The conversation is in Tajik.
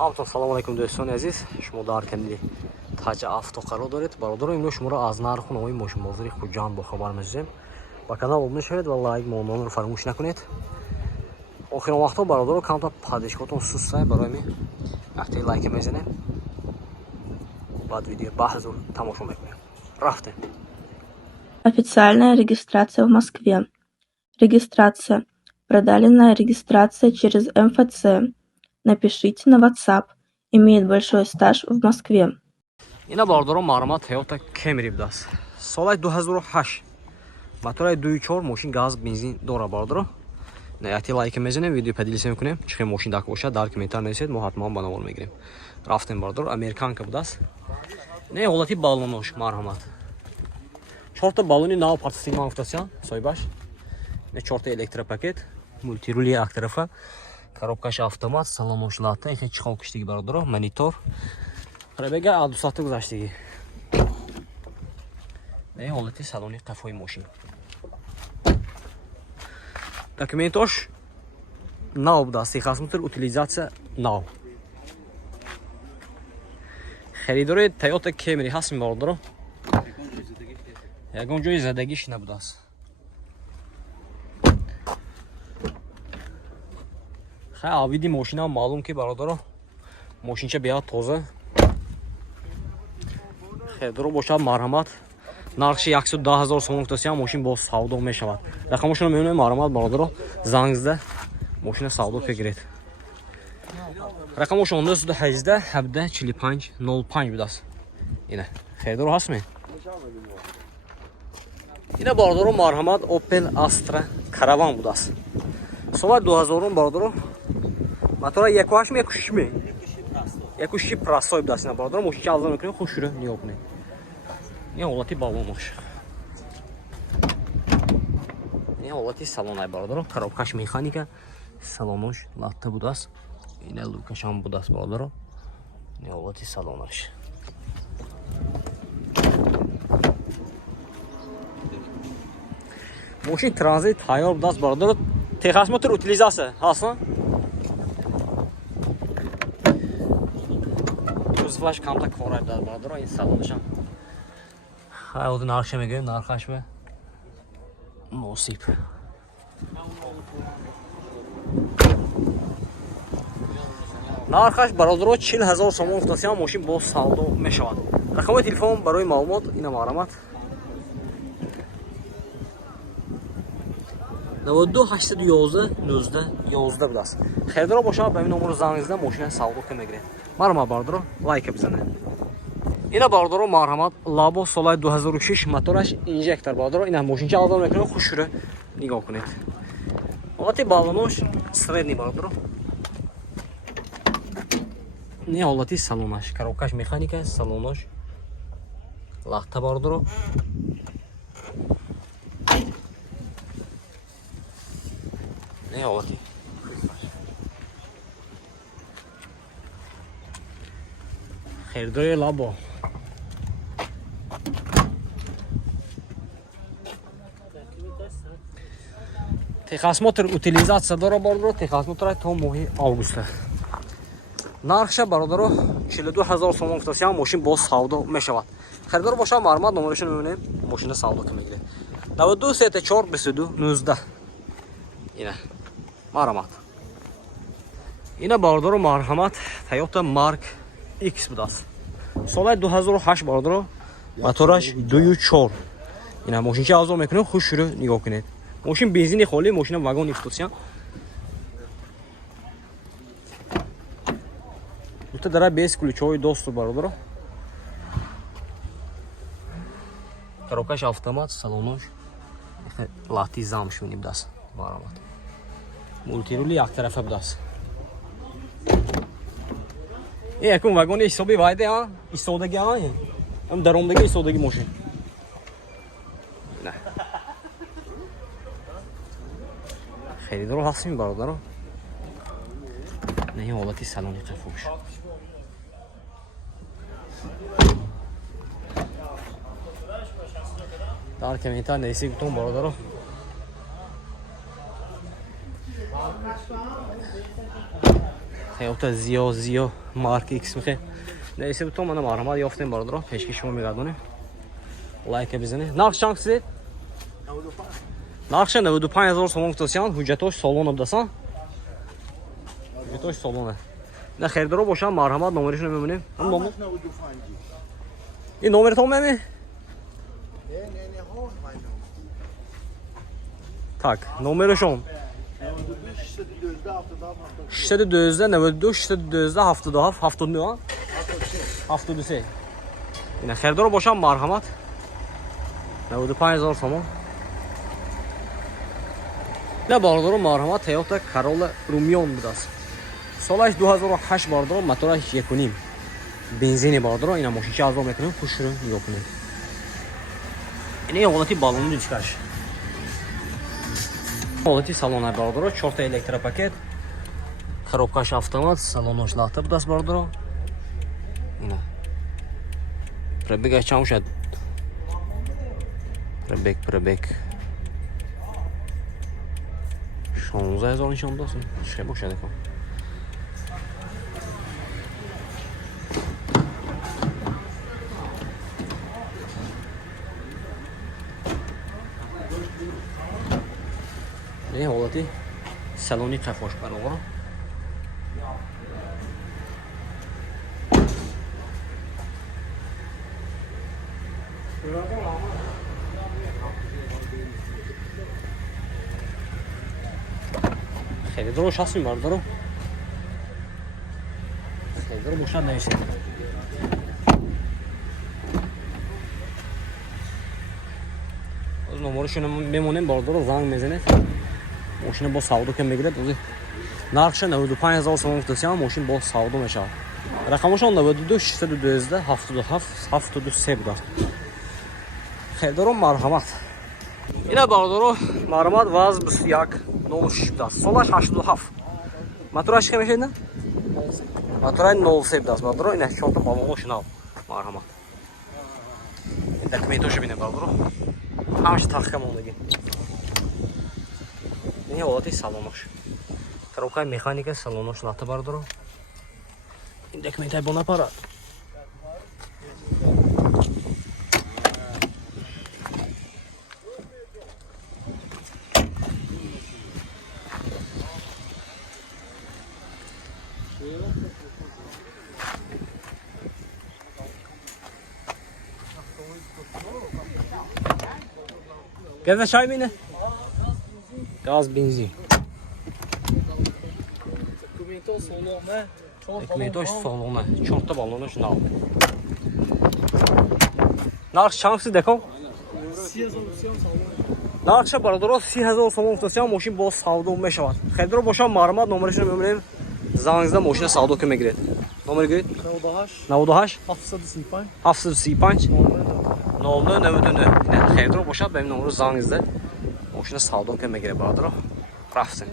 ҳаматон салому алайкум дӯстони азиз, шумо дар канали Таҷа авто қарор доред. Бародаро, имрӯз шуморо аз нарху навои мошинбозари Хуҷанд бохабар мешавем. Ба канал обуна шавед ва лайк мононро фаромӯш накунед. охирон вақтҳо бародаро камтар падишгоҳтон сустай барои ми актаи лайка мезанем. Баъд видео баҳзу тамошо мекунем. Рафтем. Официальная регистрация в Москве. Регистрация. Продалинная регистрация через МФЦ. Напишите на WhatsApp. Имеет большой стаж в Москве. Ина бародаро марҳамат Toyota Camry будааст. Соли 2008. Мотори 2.4 мошин газ бензин дора бародаро. Наяти лайка мезанем, видео падилиса мекунем. Чихе мошин дак бошад, дар комментар нависед, мо ҳатман ба навор мегирем. Рафтем бародаро, американка будааст. Не ҳолати баллонош марҳамат. 4 та баллони нав партсистема гуфтасиям, соҳибаш. Не 4 та электропакет, мультирули актарафа, коробкаш автомат, салонош латта, ихе чихол киштиги бародаро, монитор. Пробега 200 гузаштиги. Не ҳолати салони қафои мошин. Документош нав будааст, техосмотр, утилизация нав. Харидори Toyota Camry ҳастем бародаро. Ягон ҷои задагиш набудааст. Хай авиди мошина маълум ки бародаро мошинча беҳад тоза. Харидоро бошад марҳамат. Нархши 110 000 сомон гуфтасиям, мошин бо савдо мешавад. Рақамошро меонем марҳамат бародаро. Занг зада мошина савдо кагиред. Рақамош 018 17 45 05 будааст. Ина харидоро ҳастме? Ина бародаро марҳамат Opel Astra Caravan будааст. Соли 2000 бародаро. Мотора 1.8 1.6 1.6 простой будааст. Ина бародаро мошинча алдан мекунем, худ шура нигоҳ кунед. Не ҳолати баллонош. Не ҳолати салонай бародаро. Коробкаш механика, салонош латта будааст. Ина лукашам будааст бародаро. Не ҳолати салонаш. Мошин транзит тайёр будааст бародаро. Техосмотр утилизация ҳаст? Кузоваш камтар кора дад бародаро, ин салонашам. Хай ҳозир нархша мегӯем, нархаш ба муносиб. Нархаш бародаро 40 000 сомон гуфтасиям, мошин бо савдо мешавад. Рақамои телефон барои маълумот ина марҳамат 92 811 19 11 будааст. Харидоро бошад ба ин номеро занг зада мошина савдо ка мегиред. Марҳамат бародаро, лайка бизанед. Ина бародаро марҳамат Labo соли 2006, мотораш инжектор бародаро. Ина мошинча алдан мекунем, худ шура нигоҳ кунед. ҳолати баллонош средний бародаро. Не ҳолати салонаш, коробкаш механика, салонош лахта бародаро. Не ҳолати харидори Labo. Техосмотр утилизация дора бародаро. Техосмотр то моҳи августа. Нархша бародаро 42 000 сомон гуфтасиям, мошин бо савдо мешавад. Харидор бошад марҳамат номерошро мебинем, мошина савдо ка мегиред. 92 34 22 19. Ина марҳамат. Ина бародаро марҳамат Toyota Mark X будааст. Соли 2008 бародаро. Мотораш 2.4. Ина мошинча авзо мекунем, худ шура нигоҳ кунед. Мошин бензини холӣ, мошина вагони футосиям. Дута дара без ключовой доступ бародаро. Коробкаш автомат, салонош лати замш мини будааст. Марҳамат. Мультирули яктарафа будааст. Якум вагони ҳисоби вайде а? Истодаги а? Ам даромдаги истодаги мошин. На. Харидоро ҳастем бародаро. Не ҳолати салони қафош. Дар комментар нависед гуфтам бародаро. حیات زیو مارک ایکس میخه نویسه بتون منم مرحمت یافتیم برادر پیشکی شما میگردونیم لایک بزنید نقش چند کسی نقش 95000 سوم گفتن حجتاش سالون بدسان حجتاش سالونه نه خریدارو باشن مرحمت نمرشون رو میبینیم این نمر تو میمی tak numarashon 812 92 812 77 79 73 اینا خریدار باشم مرحمت 95000 تومان نه باردار مرحمت تویوتا کارولا رومیون بود است سالش 2008 باردار موتورش 1.5 بنزین باردار اینا ماشین 4000 میکنه خوش رو نگاه کنید اینا حالتی بالون دیگه‌اش حالتی салон باردار 4 تا електропакет коробкаш автомат салонош лахта будаст باردار اینا пробег чам шад пробег 16000 нишон даст че бошад ко نه حالتی سالونی قفاش برآورد خیلی دروش هستیم باردارو خیلی درو باشد نمیشه از نمارشون میمونیم باردارو زنگ میزنه ماشین با سعودو که میگیره دوزی نرخش 95000 سوم گفتن ماشین با سعودو میشه رقمشون 92 612 77 73 بود خیلی درو مرحمت اینا باردارو مرحمت واز 21 06 بود سالش 87 موتورش که میشه نه موتور 03 بود باردارو اینا چون تو بالونش نه مرحمت دکمنتوش ببینه باردارو همش تخکم اومدگی این حالتی салонош коробкаи механика салонош лата бардоро ин документаи бо напарад газа чай мине gaz benzin Dokumentaş salonu 4 ta balonu şunu aldı narx çansı dekon 3000 narx baradaro 3000 so'm g'oftasiyam moshin bo savdo meshavad xaridor bosham marhamat nomerishini bemiring zangizda moshina savdo qilmay kiradi nomer giring 98 735 0099 xaridor boshab benim nomerim zangizda moshina savdo qilmay kiradi baradaro rafsin